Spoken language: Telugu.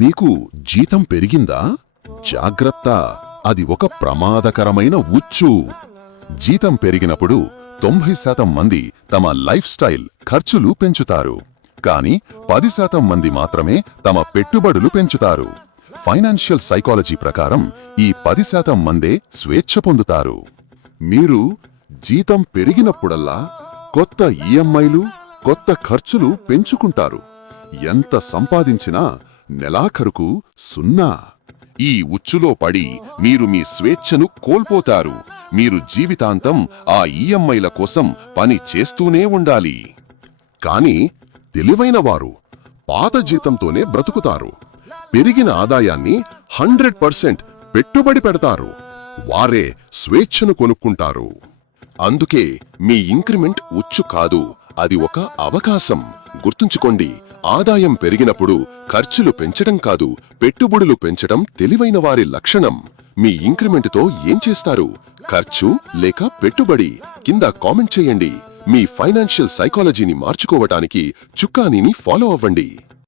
మీకు జీతం పెరిగిందా? జాగ్రత్త, అది ఒక ప్రమాదకరమైన ఉచ్చు. జీతం పెరిగినప్పుడు 90% మంది తమ లైఫ్ స్టైల్ ఖర్చులు పెంచుతారు, కానీ 10% మంది మాత్రమే తమ పెట్టుబడులు పెంచుతారు. ఫైనాన్షియల్ సైకాలజీ ప్రకారం ఈ 10% మందే స్వేచ్ఛ పొందుతారు. మీరు జీతం పెరిగినప్పుడల్లా కొత్త ఈఎంఐలు, కొత్త ఖర్చులు పెంచుకుంటారు. ఎంత సంపాదించినా నెలాఖరుకు 0. ఈ ఉచ్చులో పడి మీరు మీ స్వేచ్ఛను కోల్పోతారు. మీరు జీవితాంతం ఆ ఈఎంఐల కోసం పని చేస్తూనే ఉండాలి. కానీ తెలివైనవారు పాత జీతంతోనే బ్రతుకుతారు. పెరిగిన ఆదాయాన్ని 100% పెట్టుబడి పెడతారు. వారే స్వేచ్ఛను కొనుక్కుంటారు. అందుకే మీ ఇంక్రిమెంట్ ఉచ్చు కాదు, అది ఒక అవకాశం. గుర్తుంచుకోండి, ఆదాయం పెరిగినప్పుడు ఖర్చులు పెంచడం కాదు, పెట్టుబడులు పెంచడం తెలివైన వారి లక్షణం. మీ ఇంక్రిమెంటుతో ఏం చేస్తారు? ఖర్చు లేక పెట్టుబడి? కింద కామెంట్ చేయండి. మీ ఫైనాన్షియల్ సైకాలజీని మార్చుకోవటానికి చుక్కానీని ఫాలో అవ్వండి.